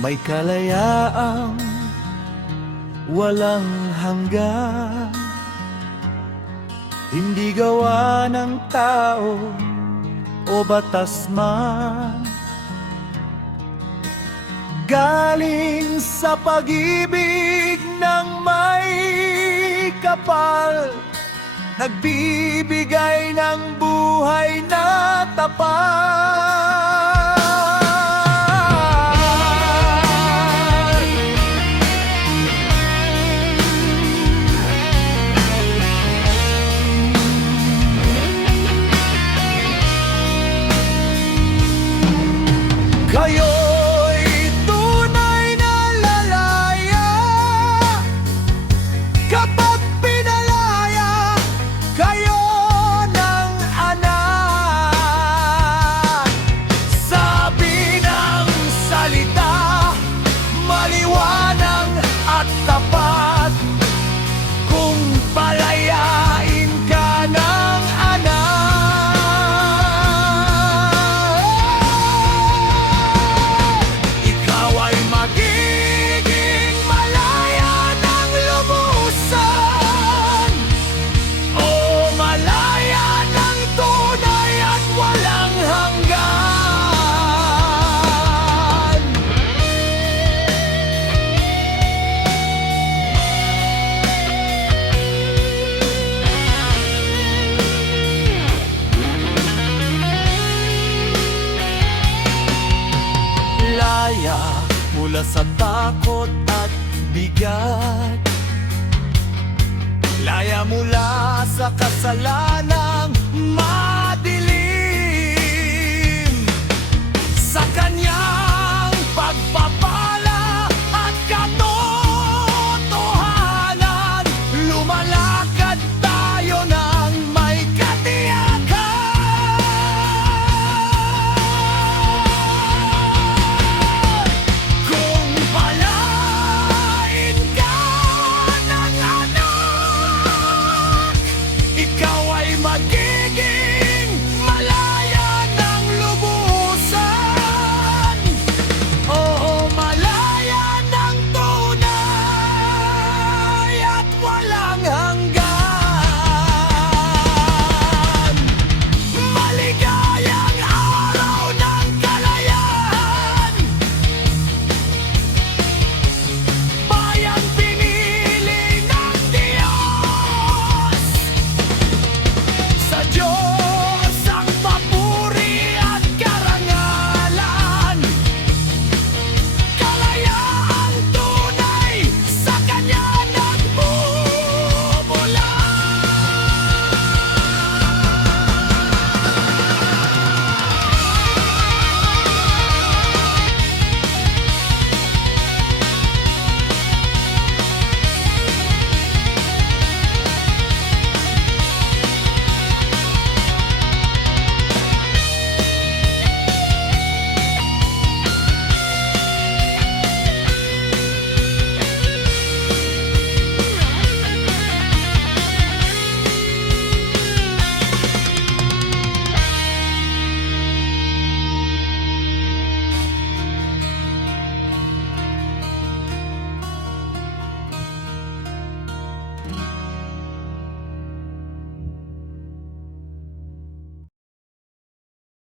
may kalayaang walang hanggan. Hindi gawa ng tao o batas man, galing sa pag-ibig ng may kapal, nagbibigay ng buhay na tapat. Kayo'y tunay na lalaya kapag pinalaya kayo ng anak. Sabi ng salita, maliwanag at tapat, kung palayain ka ng anak. Ikaw ay magiging malaya ng lubusan, o malaya ng tunay at walang hanggan. Laya mula sa takot at bigat, laya mula sa kasalanang madilim. Sa Kanya